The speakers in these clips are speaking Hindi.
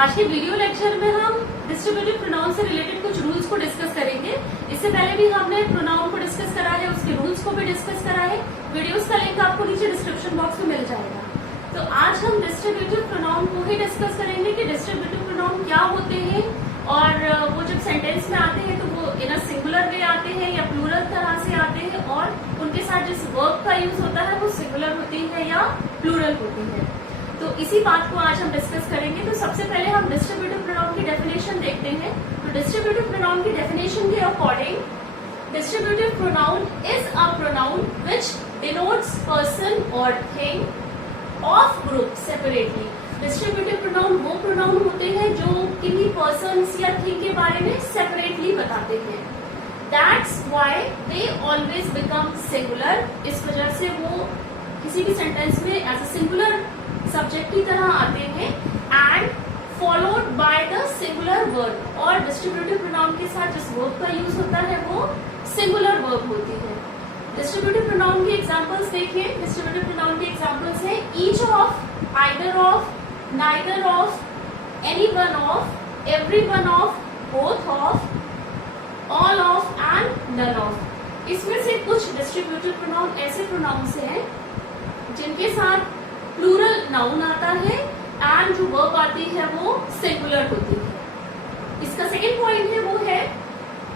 आज के वीडियो लेक्चर में हम डिस्ट्रीब्यूटिव प्रोनाउन से रिलेटेड कुछ रूल्स को डिस्कस करेंगे। इससे पहले भी हमने प्रोनाउन को डिस्कस करा है, उसके रूल्स को भी डिस्कस करा है। वीडियोस का लिंक आपको नीचे डिस्क्रिप्शन बॉक्स में मिल जाएगा। तो आज हम डिस्ट्रीब्यूटिव प्रोनाउन को ही डिस्कस करेंगे कि डिस्ट्रीब्यूटिव प्रोनाउन क्या होते हैं और वो जब सेंटेंस में आते हैं तो वो इन अ सिंगुलर वे आते हैं या प्लूरल तरह से आते हैं, और उनके साथ जिस वर्ब का यूज होता है वो सिंगुलर होती है या प्लूरल होती है। तो इसी बात को आज हम डिस्कस करेंगे। तो सबसे पहले हम डिस्ट्रीब्यूटिव प्रोनाउन की डेफिनेशन देखते हैं। तो डिस्ट्रीब्यूटिव प्रोनाउन की डेफिनेशन के according, distributive pronoun is a pronoun which denotes person और thing of group separately. Distributive pronoun वो प्रोनाउन होते हैं जो किन्हीं पर्सन्स या थिंग के बारे में सेपरेटली बताते हैं। That's why they always become singular. इस वजह से वो किसी भी सेंटेंस में एज अ सिंगुलर सब्जेक्ट की तरह आते हैं and followed by the singular verb. और डिस्ट्रीब्यूटिव प्रोनाउन के साथ जिस वर्ब का यूज होता है वो सिंगुलर वर्ब होती है। डिस्ट्रीब्यूटिव प्रोनाउन के एग्जांपल्स देखिए। डिस्ट्रीब्यूटिव प्रोनाउन के एग्जांपल्स हैं each of, either of, neither of, any one of, every one of, both of, all of and none of. इसमें से कुछ डिस्ट्रीब्यूटिव प्रोनाउन ऐसे प्रोनाउंस हैं जिनके साथ प्लूरल नाउन आता है एंड जो वर्ब आती है वो सिंगुलर होती है। इसका सेकेंड पॉइंट है वो है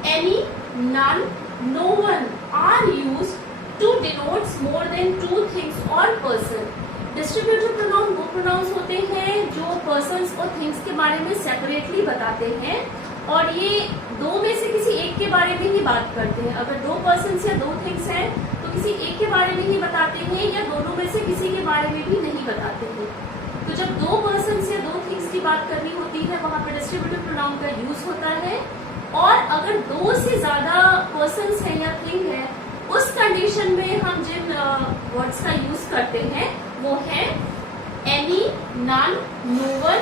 any, none, no one are used to denotes more than two things और पर्सन। डिस्ट्रीब्यूटिव प्रोनाउन वो प्रोनाउंस होते हैं जो पर्सन्स और थिंग्स के बारे में सेपरेटली बताते हैं, और ये दो में से किसी एक के बारे में ही बात करते हैं। अगर दो पर्सन्स या दो थिंग्स हैं तो किसी एक के बारे में ही बताते हैं, या दोनों में से किसी के बारे में भी नहीं बताते हैं। तो जब दो पर्सन्स या दो थिंग्स की बात करनी होती है वहां पर डिस्ट्रीब्यूटिव प्रोनाउन का यूज होता है। और अगर दो से ज्यादा पर्सन्स हैं या थिंग है, उस कंडीशन में हम जिन वर्ड्स का यूज करते हैं वो है एनी, नन, नो वन।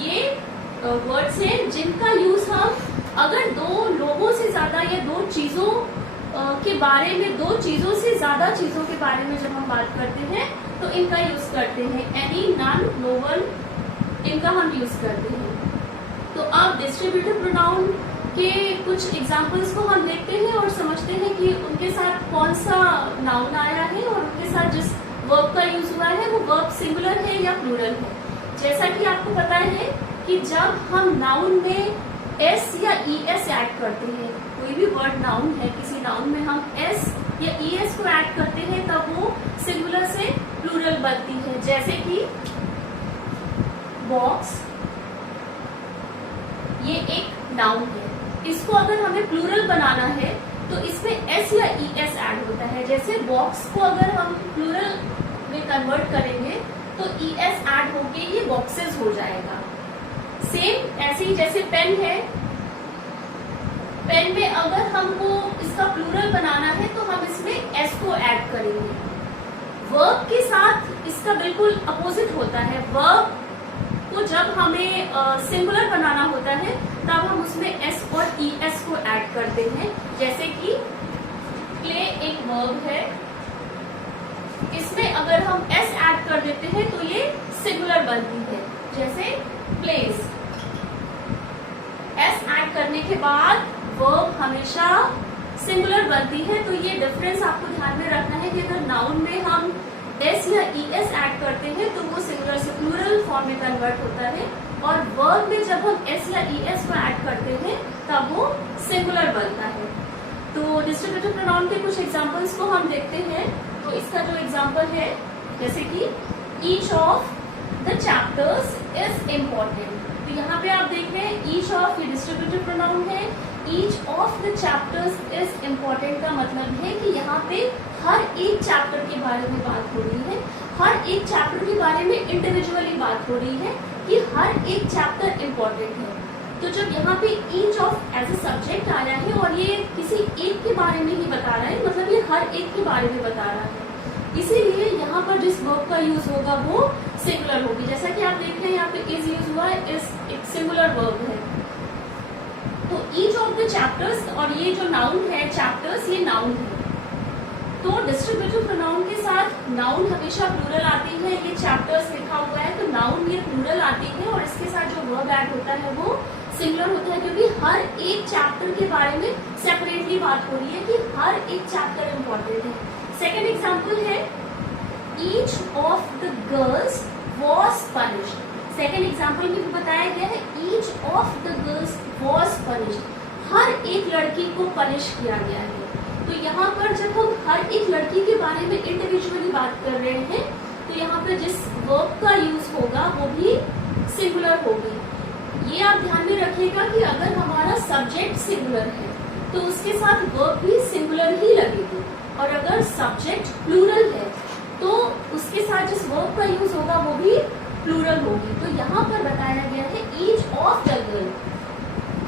ये वर्ड्स हैं जिनका यूज हम अगर दो लोगों से ज्यादा या दो चीजों के बारे में, दो चीजों से ज्यादा चीजों के बारे में जब हम बात करते हैं तो इनका यूज करते हैं। एनी, नन, नो वन, इनका हम यूज करते हैं। तो अब डिस्ट्रीब्यूटिव प्रोनाउन के कुछ एग्जांपल्स को हम देखते हैं और समझते हैं कि उनके साथ कौन सा नाउन आया है और उनके साथ जिस वर्ब का यूज हुआ है वो वर्ब सिंगुलर है या प्लूरल है। जैसा कि आपको पता है कि जब हम नाउन में एस या ई एस ऐड करते हैं, कोई भी वर्ड नाउन है, किसी नाउन में हम एस या ई एस को ऐड करते हैं तब वो सिंगुलर से प्लूरल बनती है। जैसे कि बॉक्स, ये एक नाउन है, इसको अगर हमें प्लूरल बनाना है तो इसमें एस या ई एस ऐड होता है। जैसे बॉक्स को अगर हम प्लूरल में कन्वर्ट करेंगे तो ई एस ऐड होके ये बॉक्सेस हो जाएगा। सेम ऐसे ही जैसे पेन है, पेन में अगर हमको इसका प्लूरल बनाना है तो हम इसमें एस को ऐड करेंगे। वर्ब के साथ इसका बिल्कुल अपोजिट होता है। वर्ब को जब हमें सिंगुलर बनाना होता है तब हम उसमें एस और ई एस को ऐड करते हैं। जैसे कि प्ले एक वर्ब है, इसमें अगर हम एस ऐड कर देते हैं तो ये सिंगुलर बनती है। जैसे प्लेस, एस ऐड करने के बाद वर्ब हमेशा सिंगुलर बनती है। तो ये डिफरेंस आपको ध्यान में रखना है कि अगर नाउन में हम एस या ई एस ऐड करते हैं तो वो सिंगुलर से प्लूरल फॉर्म में कन्वर्ट होता है, और वर्ब में जब हम एस या ई एस को ऐड करते हैं तब वो सिंगुलर बनता है। तो डिस्ट्रीब्यूटिव प्रोनाउन के कुछ एग्जांपल्स को हम देखते हैं। तो इसका जो एग्जांपल है, जैसे कि each of the chapters is important. तो यहाँ पे आप देख रहे हैं ईच ऑफ, ये डिस्ट्रीब्यूटिव प्रोनाउन है। Each of the chapters is important का मतलब है कि यहाँ पे हर एक चैप्टर के बारे में बात हो रही है, हर एक चैप्टर के बारे में इंडिविजुअली बात हो रही है कि हर एक चैप्टर इम्पोर्टेंट है। तो जब यहाँ पे each of as a subject आया है और ये किसी एक के बारे में ही बता रहा है, मतलब ये हर एक के बारे में बता रहा है, इसीलिए यहाँ पर जिस वर्ब का यूज होगा वो सिंगुलर होगी। जैसा कि आप देख रहे हैं यहाँ पे इज यूज हुआ है, इज एक सिंगुलर वर्ब है। तो ईच ऑफ द चैप्टर्स, और ये जो नाउन है चैप्टर्स, ये नाउन है। तो तो डिस्ट्रीब्यूटिव प्रोनाउन के साथ नाउन हमेशा प्लूरल आती है, ये चैप्टर्स लिखा हुआ है तो नाउन ये प्लूरल आती है, और इसके साथ जो वर्ब ऐड होता है वो सिंगुलर होता है, क्योंकि हर एक चैप्टर के बारे में सेपरेटली बात हो रही है कि हर एक चैप्टर इम्पोर्टेंट है। सेकेंड एग्जाम्पल है each of the girls was punished. Second example में भी बताया गया है each of the girls was punished, हर एक लड़की को पनिश किया गया है। तो यहाँ पर जब हम हर एक लड़की के बारे में इंडिविजुअली बात कर रहे हैं तो यहाँ पर जिस वर्ब का यूज होगा वो भी सिंगुलर होगी। ये आप ध्यान में रखिएगा कि अगर हमारा सब्जेक्ट सिंगुलर है तो उसके साथ वर्ब भी सिंगुलर ही लगेगी, और अगर सब्जेक्ट प्लूरल है तो उसके साथ जिस वर्ब का यूज होगा वो भी प्लूरल होगी। तो यहाँ पर बताया गया है ईच ऑफ द गर्ल,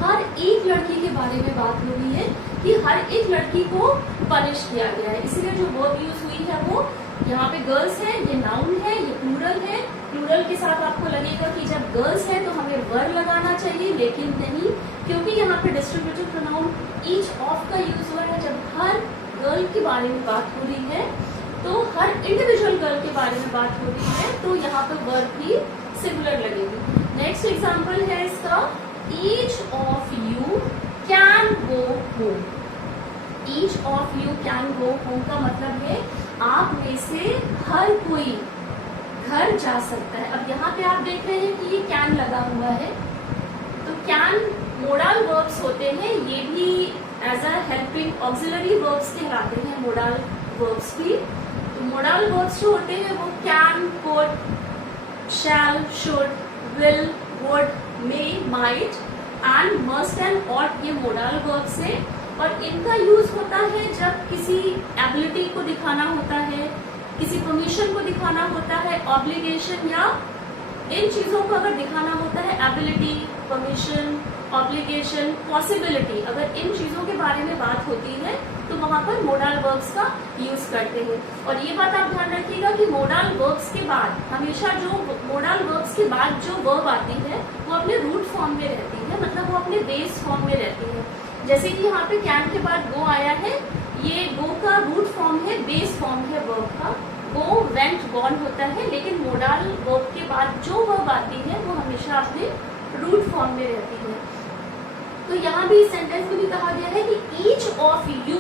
हर एक लड़की के बारे में बात हो रही है कि हर एक लड़की को पनिश किया गया है, इसलिए जो वर्ब यूज हुई है वो यहाँ पे गर्ल्स है, ये नाउन है, ये प्लूरल है। प्लूरल के साथ आपको लगेगा कि जब गर्ल्स है तो हमें वर लगाना चाहिए, लेकिन नहीं, क्योंकि यहाँ पे डिस्ट्रीब्यूटिव प्रोनाउन ईच ऑफ का यूज हुआ है। जब हर गर्ल के बारे में बात हो रही है तो हर इंडिविजुअल गर्ल के बारे में बात हो रही है, तो यहाँ पे वर्ब भी सिमिलर लगेगी। नेक्स्ट एग्जाम्पल है इसका each of you can go home. Each of you can go home का मतलब है आप में से हर कोई घर जा सकता है। अब यहाँ पे आप देख रहे हैं कि ये कैन लगा हुआ है, तो कैन मोडाल वर्ब्स होते हैं, ये भी as a helping auxiliary verbs कहलाते हैं मोडाल वर्ब्स भी। तो मोडाल वर्ब्स जो होते हैं वो can, could, shall, should, will, would, may, might and must and ought, ये मोडाल वर्ब्स हैं, और इनका यूज होता है जब किसी एबिलिटी को दिखाना होता है, किसी परमिशन को दिखाना होता है, ऑब्लिगेशन या इन चीजों को अगर दिखाना होता है, एबिलिटी, परमिशन, ऑब्लिगेशन, पॉसिबिलिटी, अगर इन चीजों के बारे में बात होती है तो वहां पर मोडाल वर्ब्स का यूज करते हैं। और ये बात आप ध्यान रखिएगा कि मोडाल वर्ब्स के बाद हमेशा जो मोडाल वर्ब्स के बाद जो वर्ब आती है वो अपने रूट फॉर्म में रहती है, मतलब वो अपने बेस फॉर्म में रहती है। जैसे कि यहाँ पे कैन के बाद गो आया है, ये गो का रूट फॉर्म है, बेस फॉर्म है वर्ब का, गो, वेंट, गॉन होता है, लेकिन मोडाल वर्ब के बाद जो वर्ब आती है वो हमेशा अपने रूट फॉर्म में रहती है। तो यहाँ भी इस सेंटेंस में भी कहा गया है कि each of you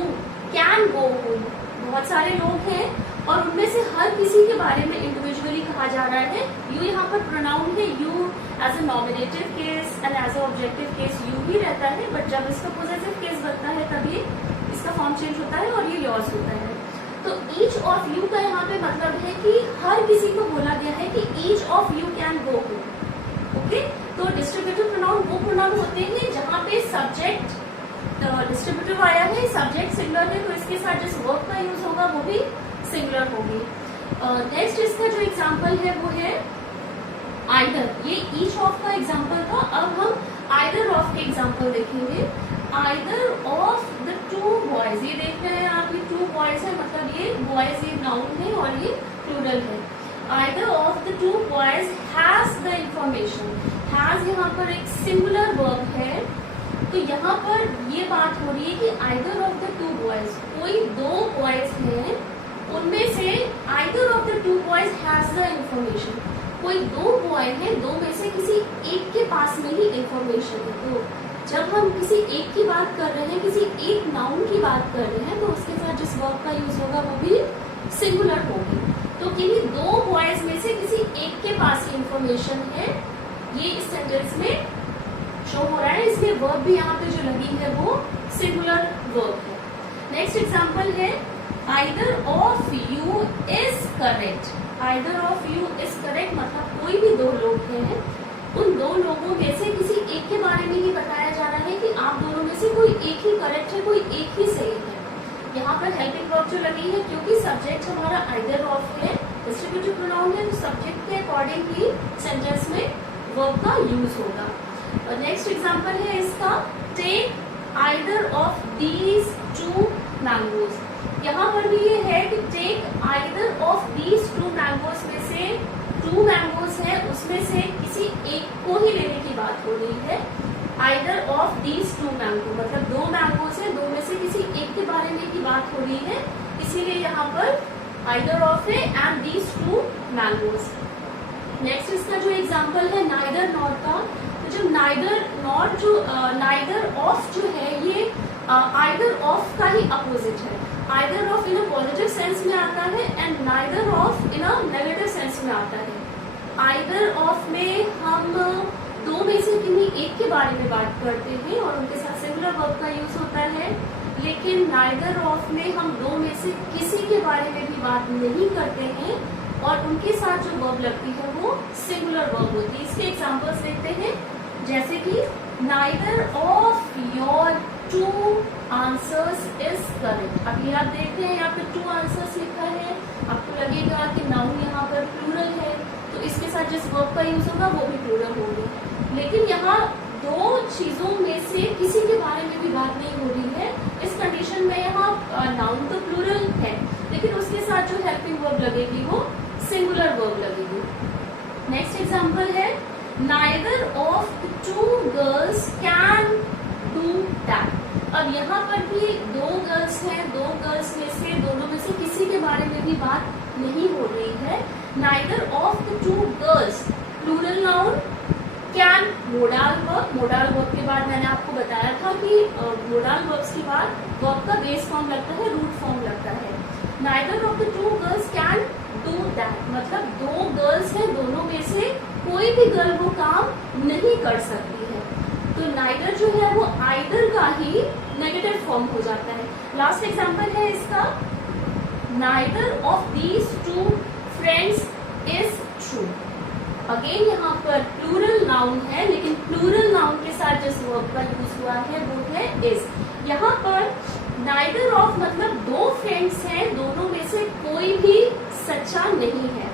can go home. बहुत सारे लोग हैं और उनमें से हर किसी के बारे में इंडिविजुअली कहा जा रहा है। यू यहाँ पर प्रोनाउन है, you as a nominative case and as a objective case you ही रहता है, बट जब इसका पोजेसिव केस बनता है तभी इसका फॉर्म चेंज होता है और ये योर्स होता है। तो ईच ऑफ यू का यहाँ पे मतलब है कि हर किसी को बोला गया है कि each of you can go home. Okay, तो डिस्ट्रीब्यूटिव प्रोनाउन वो प्रोनाउन होते हैं जहाँ पे सब्जेक्ट डिस्ट्रीब्यूटिव आया है, सब्जेक्ट सिंगुलर है, तो इसके साथ जिस वर्ब का यूज होगा वो भी सिंगुलर होगी। नेक्स्ट इसका जो एग्जाम्पल है वो है आइदर। ये ईच ऑफ का एग्जाम्पल था, अब हम आइदर ऑफ के एग्जाम्पल देखेंगे। Either of the two boys, ये देख रहे हैं आप, ये टू बॉयज है, मतलब ये बॉयज ये नाउन है और ये प्लूरल है। Either of the two boys has the information. Has यहाँ पर एक सिंगुलर वर्ब है, तो यहाँ पर ये बात हो रही है कि either of the two boys, कोई दो बॉयज हैं, उनमें से either of the two boys has the information. कोई दो बॉय हैं, दो में से किसी एक के पास में ही इंफॉर्मेशन है। तो जब हम किसी एक की बात कर रहे हैं, किसी एक नाउन की बात कर रहे हैं, तो उसके साथ जिस वर्ब का यूज होगा वो भी सिंगुलर होगी। तो किन्हीं दो बॉयज में से किसी एक के पास इंफॉर्मेशन है, ये इस सेंटेंस में शो हो रहा है। इसमें वर्ब भी यहाँ पे जो लगी है वो सिंगुलर वर्ब है। नेक्स्ट एग्जांपल है either of you is correct. Either of you is correct मतलब कोई भी दो लोग हैं, उन दो लोगों में से किसी एक के बारे में ही बताया जा रहा है कि आप दोनों में से कोई एक ही करेक्ट है, कोई एक ही सही है। यहाँ पर हेल्पिंग वर्ब जो लगी है, क्योंकि सब्जेक्ट हमारा आइदर ऑफ है, डिस्ट्रीब्यूटिव प्रोनाउन है, तो सब्जेक्ट के अकॉर्डिंग ही सेंटेंस में वर्ब का यूज होगा। और नेक्स्ट एग्जांपल है इसका take either of these two mangoes. यहाँ पर भी ये है कि take either of these two mangoes में से टू मैंगोज है, उसमें से किसी एक को ही लेने की बात हो रही है। Either of these to mango मतलब दो मैंगोज है, दो में से किसी एक के बारे में की बात हो रही है, इसीलिए यहाँ पर आइदर ऑफ है and these two mangoes. Next इसका जो एग्जाम्पल है नाइदर नॉट का, तो जो नाइदर नॉट जो नाइदर ऑफ जो है ये आइदर ऑफ का ही अपोजिट है। Either of in a positive sense में आता है and neither of in a negative sense में आता है। आइदर ऑफ में हम दो में से किन्हीं एक के बारे में बात करते हैं और उनके साथ सिंगुलर वर्ब का यूज होता है, लेकिन नाइदर ऑफ में हम दो में से किसी के बारे में भी बात नहीं करते हैं और उनके साथ जो वर्ब लगती है वो सिंगुलर वर्ब होती है। इसके एग्जांपल्स देखते हैं, जैसे कि neither of your two answers is correct. अभी आप देख रहे हैं यहाँ पे टू आंसर्स लिखा है, आपको लगेगा कि नाउन यहाँ पर प्लूरल है तो इसके साथ जिस वर्ब का यूज होगा वो भी प्लूरल होगी, लेकिन यहाँ दो चीजों में से किसी के बारे में भी बात नहीं हो रही है। इस कंडीशन में यहाँ नाउन तो प्लूरल है लेकिन उसके साथ जो हेल्पिंग वर्ब लगेगी वो सिंगुलर वर्ब लगेगी। नेक्स्ट एग्जांपल है neither of two girls can do that. अब यहाँ पर भी दो गर्ल्स हैं, दो गर्ल्स में से दोनों में से किसी के बारे में भी बात नहीं हो रही है। Neither of two girls plural noun, can modal verb. Modal verb के बाद मैंने आपको बताया था कि मोडाल वर्ब्स के बाद वर्ब का बेस फॉर्म लगता है, रूट फॉर्म लगता है। Neither of the two girls can do that, मतलब दो गर्ल्स हैं, दोनों में से कोई भी गर्ल वो काम नहीं कर सकती है। तो नाइदर जो है वो आइदर का ही नेगेटिव फॉर्म हो जाता है। लास्ट एग्जांपल है इसका, neither of these to friends is true. Again यहाँ पर प्लूरल नाउन है लेकिन प्लूरल नाउन के साथ जिस वर्ब का यूज हुआ है वो है इज। यहाँ पर नाइदर ऑफ मतलब दो फ्रेंड्स हैं, दोनों में से कोई भी सच्चा नहीं है।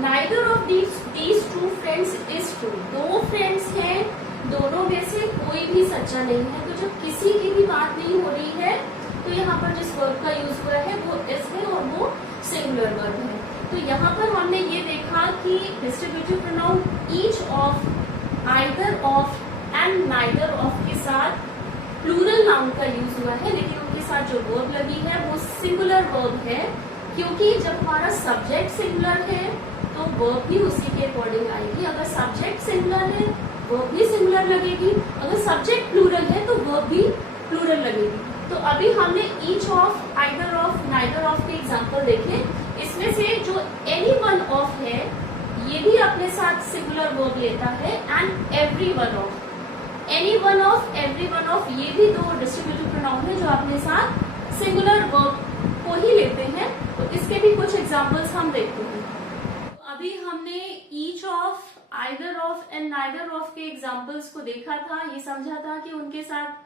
Neither of these to friends is true, दो फ्रेंड्स हैं, दोनों में से कोई भी सच्चा नहीं है। तो जब किसी की भी बात नहीं हो रही है तो यहाँ पर जिस वर्ब का यूज हुआ है वो इज है और वो सिंगुलर वर्ब है। तो यहाँ पर हमने ये देखा कि distributive pronoun each of, either of and neither of के साथ प्लूरल नाउन का यूज हुआ है, लेकिन उनके साथ जो वर्ब लगी है वो सिंगुलर वर्ब है, क्योंकि जब हमारा सब्जेक्ट सिंगुलर है तो वर्ब भी उसी के अकॉर्डिंग आएगी। अगर सब्जेक्ट सिंगुलर है वर्ब भी सिंगुलर लगेगी, अगर सब्जेक्ट प्लूरल है तो वर्ब भी प्लूरल लगेगी। तो अभी हमने each of, either of, neither of के एग्जांपल देखे। इसमें से जो एनी वन ऑफ है ये भी अपने साथ सिंगुलर वर्ब लेता है and every one of, any one of, every one of, ये भी दो डिस्ट्रीब्यूटिव प्रोनाउन है जो अपने साथ सिंगुलर वर्ब को ही लेते हैं। तो इसके भी कुछ एग्जांपल्स हम देखते हैं। अभी हमने each of, either of and neither of के एग्जांपल्स को देखा था, ये समझा था कि उनके साथ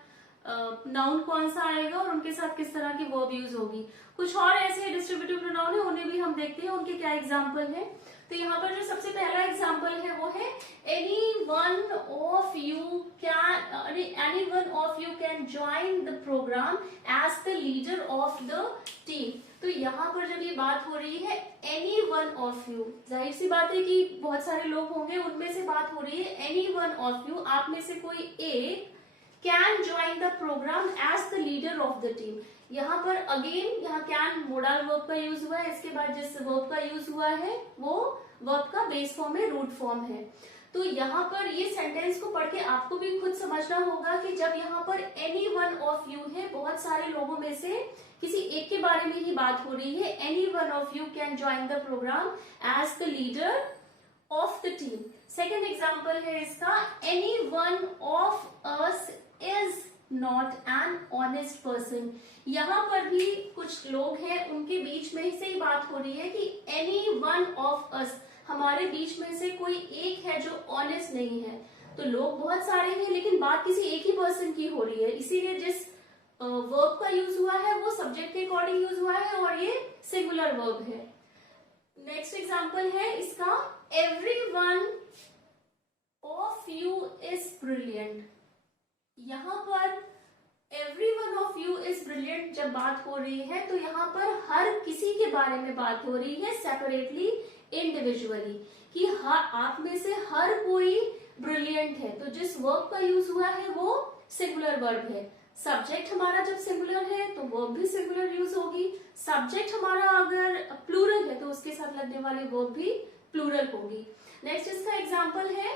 नाउन कौन सा आएगा और उनके साथ किस तरह की वर्ब यूज होगी। कुछ और ऐसे डिस्ट्रीब्यूटिव प्रोनाउन है उन्हें भी हम देखते हैं उनके क्या एग्जांपल है। तो यहाँ पर जो सबसे पहला एग्जांपल है वो है any one of you can join the programme as the leader of the team. तो यहाँ पर जब ये बात हो रही है एनी वन ऑफ यू, जाहिर सी बात है कि बहुत सारे लोग होंगे, उनमें से बात हो रही है एनी वन ऑफ यू, आप में से कोई एक can join the programme as the leader of the team. यहाँ पर अगेन यहाँ कैन मोडाल वर्ब का यूज हुआ है, इसके बाद जिस वर्ब का यूज हुआ है वो वर्ब का बेस फॉर्म है, रूट फॉर्म है। तो यहाँ पर ये सेंटेंस को पढ़ के आपको भी खुद समझना होगा कि जब यहाँ पर एनी वन ऑफ यू है, बहुत सारे लोगों में से किसी एक के बारे में ही बात हो रही है। Any one of you can join the programme as the leader of the team. Second example है इसका, any one of us is not an honest person. यहाँ पर भी कुछ लोग हैं, उनके बीच में से ही बात हो रही है कि एनी वन ऑफ अस, हमारे बीच में से कोई एक है जो ऑनेस्ट नहीं है। तो लोग बहुत सारे हैं लेकिन बात किसी एक ही पर्सन की हो रही है, इसीलिए जिस वर्ब का यूज हुआ है वो सब्जेक्ट के अकॉर्डिंग यूज हुआ है और ये सिंगुलर वर्ब है। नेक्स्ट एग्जाम्पल है इसका, everyone of you is brilliant. यहाँ पर every one of you is brilliant जब बात हो रही है तो यहाँ पर हर किसी के बारे में बात हो रही है सेपरेटली, इंडिविजुअली, कि आप में से हर कोई ब्रिलियंट है। तो जिस वर्ब का यूज हुआ है वो सिंगुलर वर्ब है। सब्जेक्ट हमारा जब सिंगुलर है तो वर्ब भी सिंगुलर यूज होगी, सब्जेक्ट हमारा अगर प्लूरल है तो उसके साथ लगने वाली वर्ब भी प्लूरल होगी। नेक्स्ट इसका एग्जांपल है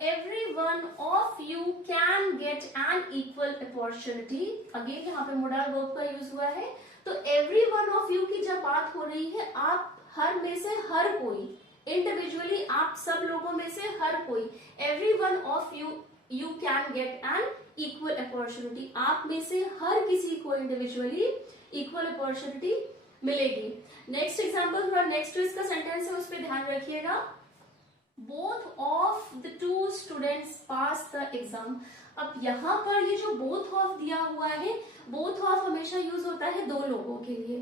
everyone of you can get an equal opportunity। Again यहाँ पे मोडाल वर्ब का यूज हुआ है। तो everyone of you की जब बात हो रही है, आप हर में से हर कोई, इंडिविजुअली आप सब लोगों में से हर कोई, everyone of you can get an equal opportunity, आप में से हर किसी को इंडिविजुअली इक्वल अपॉर्चुनिटी मिलेगी। नेक्स्ट एग्जांपल, थोड़ा नेक्स्ट जो इसका सेंटेंस है उस पर ध्यान रखिएगा। Both of the two students pass the exam. अब यहाँ पर ये जो बोथ ऑफ दिया हुआ है, बोथ ऑफ हमेशा यूज होता है दो लोगों के लिए।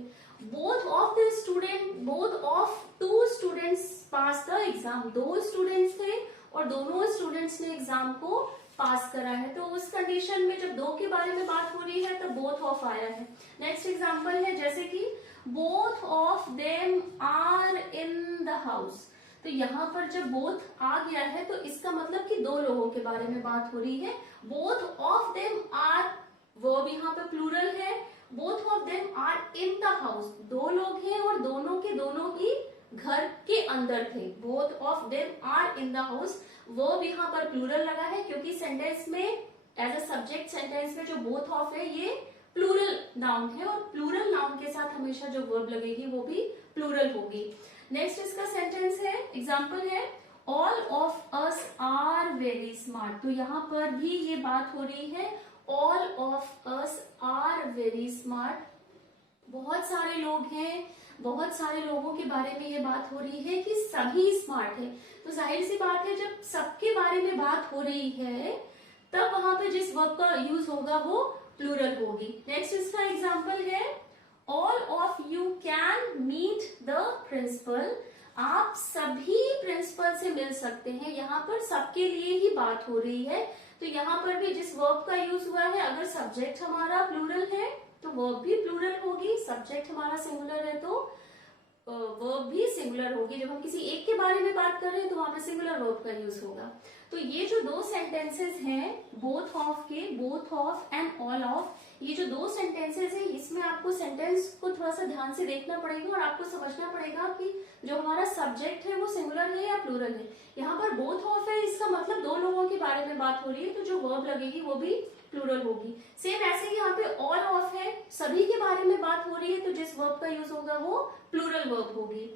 Both of the student, both of two students pass the exam, दो स्टूडेंट्स थे और दोनों स्टूडेंट्स ने एग्जाम को पास करा है। तो उस कंडीशन में जब दो के बारे में बात हो रही है तो बोथ ऑफ आया है। नेक्स्ट एग्जांपल है जैसे कि both of them are in the house. तो यहाँ पर जब बोथ आ गया है तो इसका मतलब कि दो लोगों के बारे में बात हो रही है। Both of them are, verb यहाँ पे प्लूरल है। Both of them are in the house, दो लोग हैं और दोनों के दोनों ही घर के अंदर थे। Both of them are in the house, verb यहाँ पर प्लूरल लगा है क्योंकि सेंटेंस में एज अ सब्जेक्ट सेंटेंस में जो बोथ ऑफ है ये प्लूरल नाउन है और प्लूरल नाउन के साथ हमेशा जो वर्ब लगेगी वो भी प्लूरल होगी। नेक्स्ट इसका सेंटेंस है, एग्जांपल है all of us are very smart. तो यहाँ पर भी ये बात हो रही है all of us are very smart, बहुत सारे लोग हैं, बहुत सारे लोगों के बारे में ये बात हो रही है कि सभी स्मार्ट है। तो जाहिर सी बात है जब सबके बारे में बात हो रही है तब वहां पे जिस वर्ब का यूज होगा वो प्लूरल होगी। नेक्स्ट इसका एग्जांपल है all of you can meet the principal. आप सभी प्रिंसिपल से मिल सकते हैं, यहाँ पर सबके लिए ही बात हो रही है। तो यहाँ पर भी जिस वर्ब का यूज हुआ है, अगर सब्जेक्ट हमारा प्लूरल है तो वर्ब भी प्लूरल होगी, सब्जेक्ट हमारा सिंगुलर है तो वर्ब भी सिंगुलर होगी। जब हम किसी एक के बारे में बात कर रहे हैं तो वहां पे सिंगुलर वर्ब का यूज होगा। तो ये जो दो सेंटेंसेस हैं बोथ ऑफ के, both of and all of, ये जो दो सेंटेंसेस हैं इसमें आपको सेंटेंस को थोड़ा सा ध्यान से देखना पड़ेगा और आपको समझना पड़ेगा कि जो हमारा सब्जेक्ट है वो सिंगुलर है या प्लूरल है। यहाँ पर बोथ ऑफ है, इसका मतलब दो लोगों के बारे में बात हो रही है तो जो वर्ब लगेगी वो भी प्लूरल होगी। सेम ऐसे ही यहाँ पे ऑल ऑफ है, सभी के बारे में बात हो रही है तो जिस वर्ब का यूज होगा वो प्लूरल वर्ब होगी।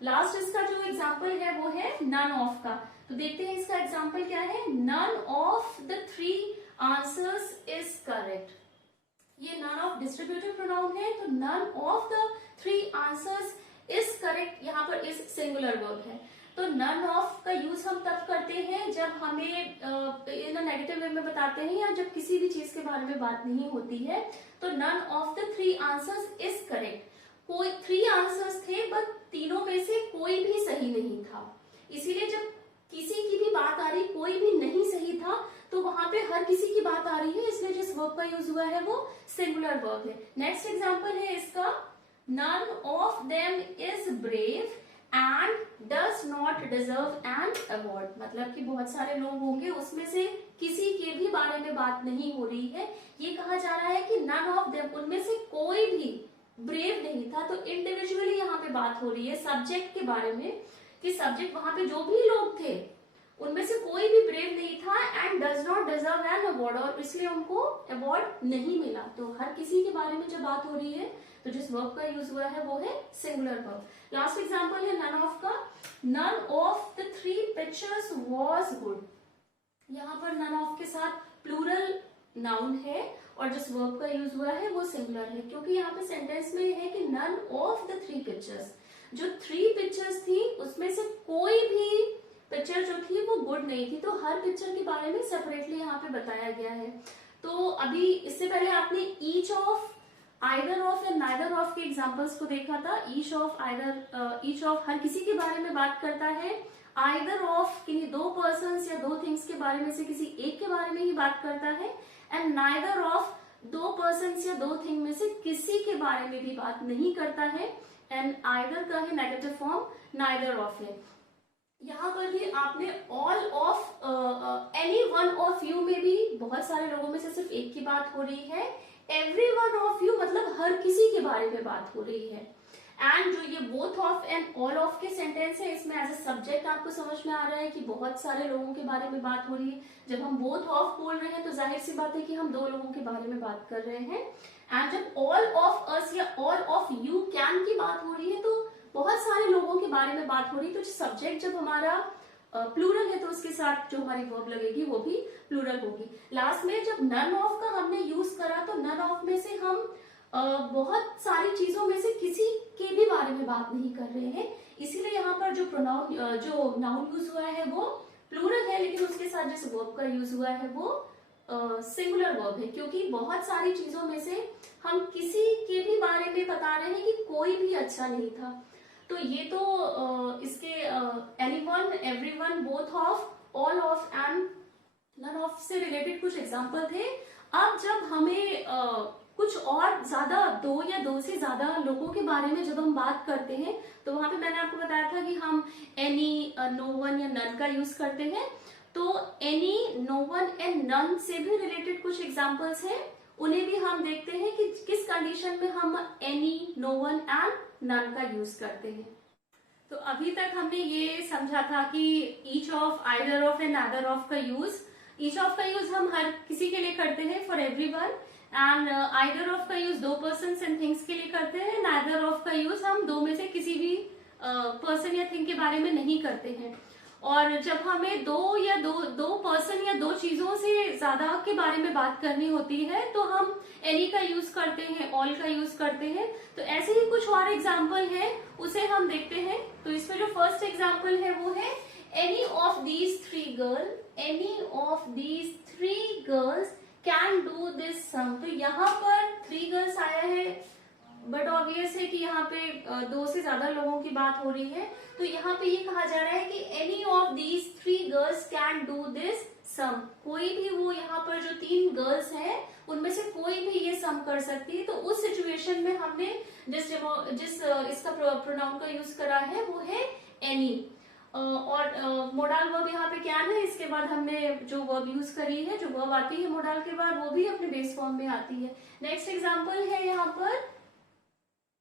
लास्ट इसका जो एग्जांपल है वो है नन ऑफ का। तो देखते हैं इसका एग्जांपल क्या है। None of the three answers is correct. ये नन ऑफ डिस्ट्रीब्यूटिव प्रोनाउन है तो none of the three answers is correct, यहाँ पर इज सिंगुलर वर्ब है। तो नन ऑफ का यूज हम तब करते हैं जब हमें इन नेगेटिव वे में बताते हैं या जब किसी भी चीज के बारे में बात नहीं होती है। तो none of the three answers is correct, कोई थ्री आंसर्स थे बट तीनों में से कोई भी सही नहीं था। इसीलिए जब किसी की भी बात आ रही, कोई भी नहीं सही था, तो वहां पे हर किसी की बात आ रही है, इसलिए जिस वर्ब का यूज हुआ है वो सिंगुलर वर्ब है। नेक्स्ट एग्जांपल है इसका none of them is brave and does not deserve an award. मतलब कि बहुत सारे लोग होंगे उसमें से किसी के भी बारे में बात नहीं हो रही है। ये कहा जा रहा है कि नन ऑफ देम, उनमें से कोई भी ब्रेव नहीं था। तो इंडिविजुअली यहाँ पे बात हो रही है सब्जेक्ट के बारे में कि सब्जेक्ट वहां पे जो भी लोग थे उनमें से कोई भी ब्रेव नहीं था and does not deserve an award, और इसलिए उनको अवार्ड नहीं मिला। तो हर किसी के बारे में जब बात हो रही है तो जिस वर्ब का यूज हुआ है वो है सिंगुलर वर्ब। लास्ट एग्जांपल है नन ऑफ का। None of the three pictures was good. यहाँ पर नन ऑफ के साथ प्लूरल नाउन है और जिस वर्ब का यूज हुआ है वो सिंगुलर है, क्योंकि यहाँ पे सेंटेंस में है कि none of the three pictures, जो थ्री पिक्चर्स थी उसमें से कोई भी पिक्चर जो थी वो गुड नहीं थी। तो हर पिक्चर के बारे में सेपरेटली यहाँ पे बताया गया है। तो अभी इससे पहले आपने ईच ऑफ, आइदर ऑफ या नाइदर ऑफ के एग्जांपल्स को देखा था। Each of, either, each of her किसी के बारे में बात करता है। आइदर ऑफ किन्हीं दो पर्सन्स या दो थिंग्स के बारे में से किसी एक के बारे में ही बात करता है। एंड नाइदर ऑफ दो पर्सन्स या दो थिंग में से किसी के बारे में भी बात नहीं करता है। एंड आइदर का है नेगेटिव फॉर्म नाइदर ऑफ है। यहाँ पर भी आपने all of any one of you में भी बहुत सारे लोगों में से सिर्फ एक की बात हो रही है। एवरी वन ऑफ यू मतलब हर किसी के बारे में बात हो रही है। एंड जो ये both of and all of के सेंटेंस है, इसमें एज ए सब्जेक्ट आपको समझ में आ रहा है कि बहुत सारे लोगों के बारे में बात हो रही है। जब हम बोथ ऑफ बोल रहे हैं तो जाहिर सी बात है कि हम दो लोगों के बारे में बात कर रहे हैं। एंड जब ऑल ऑफ अस या ऑल ऑफ यू कैन की बात हो रही है तो बहुत सारे लोगों के बारे में बात हो रही है। तो सब्जेक्ट जब हमारा प्लूरल है तो उसके साथ जो हमारी वर्ब लगेगी वो भी प्लूरल होगी। लास्ट में जब नन ऑफ का हमने यूज करा तो नन ऑफ में से हम बहुत सारी चीजों में से किसी के भी बारे में बात नहीं कर रहे हैं, इसीलिए यहाँ पर जो प्रोनाउन जो नाउन यूज हुआ है वो प्लूरल है, लेकिन उसके साथ जिस वर्ब का यूज हुआ है वो सिंगुलर वर्ब है, क्योंकि बहुत सारी चीजों में से हम किसी के भी बारे में बता रहे हैं कि कोई भी अच्छा नहीं था। तो ये तो इसके anyone, everyone, both of, all of and none of से रिलेटेड कुछ एग्जाम्पल थे। अब जब हमें कुछ और ज्यादा दो या दो से ज्यादा लोगों के बारे में जब हम बात करते हैं तो वहां पे मैंने आपको बताया था कि हम एनी, नो वन या नन का यूज करते हैं। तो any, no one and none से भी रिलेटेड कुछ एग्जाम्पल्स हैं, उन्हें भी हम देखते हैं कि किस कंडीशन में हम any, no one and none का यूज करते हैं। तो अभी तक हमने ये समझा था कि each of, either of and other of का यूज, ईच ऑफ का यूज हम हर किसी के लिए करते हैं, for everyone. And either of का यूज दो पर्सन्स एंड थिंग्स के लिए करते हैं। नाइदर ऑफ का यूज हम दो में से किसी भी पर्सन या थिंग के बारे में नहीं करते हैं। और जब हमें दो पर्सन या दो चीजों से ज्यादा के बारे में बात करनी होती है तो हम एनी का यूज करते हैं, ऑल का यूज करते हैं। तो ऐसे ही कुछ और एग्जाम्पल है, उसे हम देखते हैं। तो इसमें जो फर्स्ट एग्जाम्पल है वो है any of these three girl, any of these three girls can do this sum. तो यहाँ पर थ्री गर्ल्स आया है, बट ऑब्वियस है कि यहाँ पे दो से ज्यादा लोगों की बात हो रही है। तो यहाँ पे ये कहा जा रहा है कि any of these three girls can do this sum. कोई भी वो यहाँ पर जो तीन गर्ल्स हैं उनमें से कोई भी ये सम कर सकती है। तो उस सिचुएशन में हमने जिस इसका प्रोनाउन का यूज करा है वो है एनी। और मोडाल वर्ब यहाँ पे कैन है। इसके बाद हमने जो वर्ब यूज करी है, जो वर्ब आती है मोडाल के बाद, वो भी अपने बेस फॉर्म में आती है। नेक्स्ट एग्जाम्पल है यहाँ पर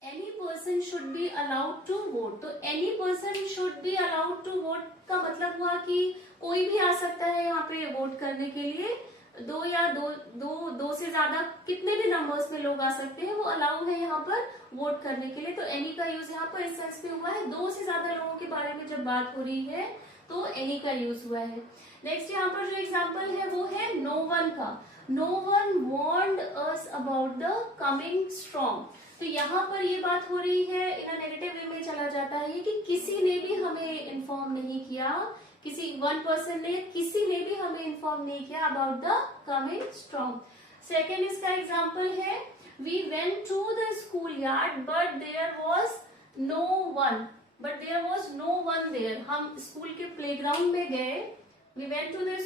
any person should be allowed to vote. तो any person should be allowed to vote का मतलब हुआ कि कोई भी आ सकता है यहाँ पे वोट करने के लिए। दो या दो से ज्यादा कितने भी नंबर्स में लोग आ सकते हैं, वो अलाउ है यहाँ पर वोट करने के लिए। तो एनी का यूज यहाँ पर इस सेंस पे हुआ है, दो से ज्यादा लोगों के बारे में जब बात हो रही है तो एनी का यूज हुआ है। नेक्स्ट यहाँ पर जो एग्जाम्पल है वो है नो वन का। No one warned us about the coming storm. तो यहाँ पर ये बात हो रही है, इन नेगेटिव वे में चला जाता है कि किसी ने भी हमें इन्फॉर्म नहीं किया, किसी वन पर्सन ने, किसी ने भी हमें इन्फॉर्म नहीं किया about the coming storm. Second इसका एग्जाम्पल है we went to the school yard but there was no one, but there was no one there. हम स्कूल के प्लेग्राउंड में गए, we went to the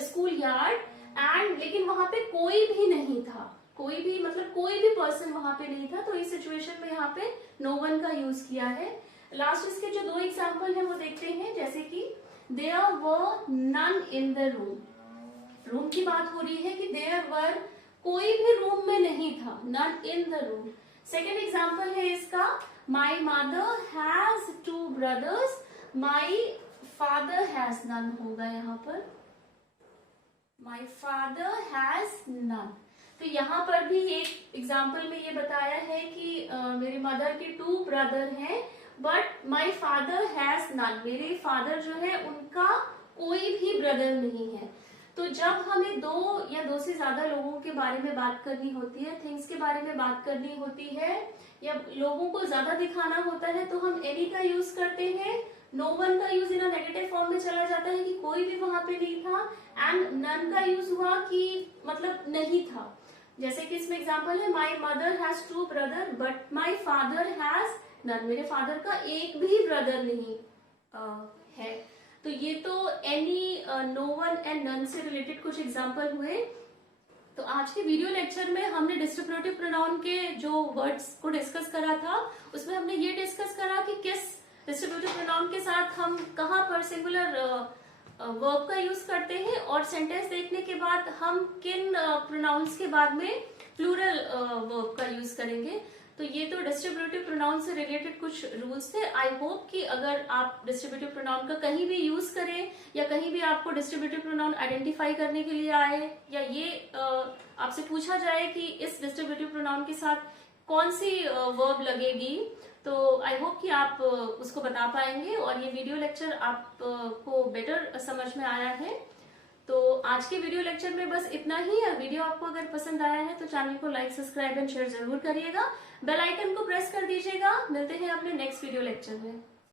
school yard and, लेकिन वहां पे कोई भी नहीं था, कोई भी मतलब कोई भी पर्सन वहां पे नहीं था। तो इस सिचुएशन में यहाँ पे नो वन का यूज किया है। लास्ट इसके जो दो एग्जाम्पल है वो देखते हैं, जैसे कि there were none in the room. Room की बात हो रही है कि देयर वर, कोई भी रूम में नहीं था, none in the room. Second example है इसका my mother has two brothers, my father has none होगा यहाँ पर, माई फादर हैज नन। तो यहाँ पर भी एक एग्जाम्पल में ये बताया है कि मेरी मदर के टू ब्रदर हैं but my father has none. मेरे फादर जो है उनका कोई भी ब्रदर नहीं है। तो जब हमें दो या दो से ज्यादा लोगों के बारे में बात करनी होती है, थिंग्स के बारे में बात करनी होती है, या लोगों को ज्यादा दिखाना होता है, तो हम एनी का यूज करते हैं। नो वन का यूज इन नेगेटिव फॉर्म में चला जाता है कि कोई भी वहां पे नहीं था। एंड नन का यूज हुआ कि मतलब नहीं था। जैसे कि इसमें एग्जाम्पल है my mother has two brother but my father has none. मेरे फादर का एक भी ब्रदर नहीं है। तो ये तो any, no one and none से रिलेटेड कुछ एग्जाम्पल हुए। तो आज के वीडियो लेक्चर में हमने डिस्क्रिप्टिव प्रोनाउन के जो वर्ड्स को डिस्कस करा था, उसमें हमने ये डिस्कस करा कि किस डिस्ट्रीब्यूटिव प्रोनाउन के साथ हम कहाँ पर सिंगुलर वर्ब का यूज करते हैं और सेंटेंस देखने के बाद हम किन प्रोनाउंस के बाद में प्लूरल वर्ब का यूज करेंगे। तो ये तो डिस्ट्रीब्यूटिव प्रोनाउन से रिलेटेड कुछ रूल्स थे। आई होप कि अगर आप डिस्ट्रीब्यूटिव प्रोनाउन का कहीं भी यूज करें या कहीं भी आपको डिस्ट्रीब्यूटिव प्रोनाउन आइडेंटिफाई करने के लिए आए या ये आपसे पूछा जाए कि इस डिस्ट्रीब्यूटिव प्रोनाउन के साथ कौन सी वर्ब लगेगी, तो आई होप कि आप उसको बता पाएंगे और ये वीडियो लेक्चर आपको बेटर समझ में आया है। तो आज के वीडियो लेक्चर में बस इतना ही है। वीडियो आपको अगर पसंद आया है तो चैनल को लाइक, सब्सक्राइब एंड शेयर जरूर करिएगा। बेल आइकन को प्रेस कर दीजिएगा। मिलते हैं अपने नेक्स्ट वीडियो लेक्चर में।